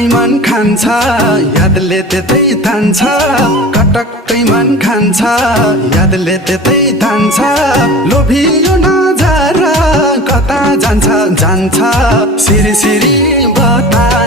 कटक्कै मन खान्छ यादले त्यतै तान्छ कटक्कै मन खान्छ यादले त्यतै तान्छ लोभियो नजर कता जान्छ जान्छ सिरी सिरी बता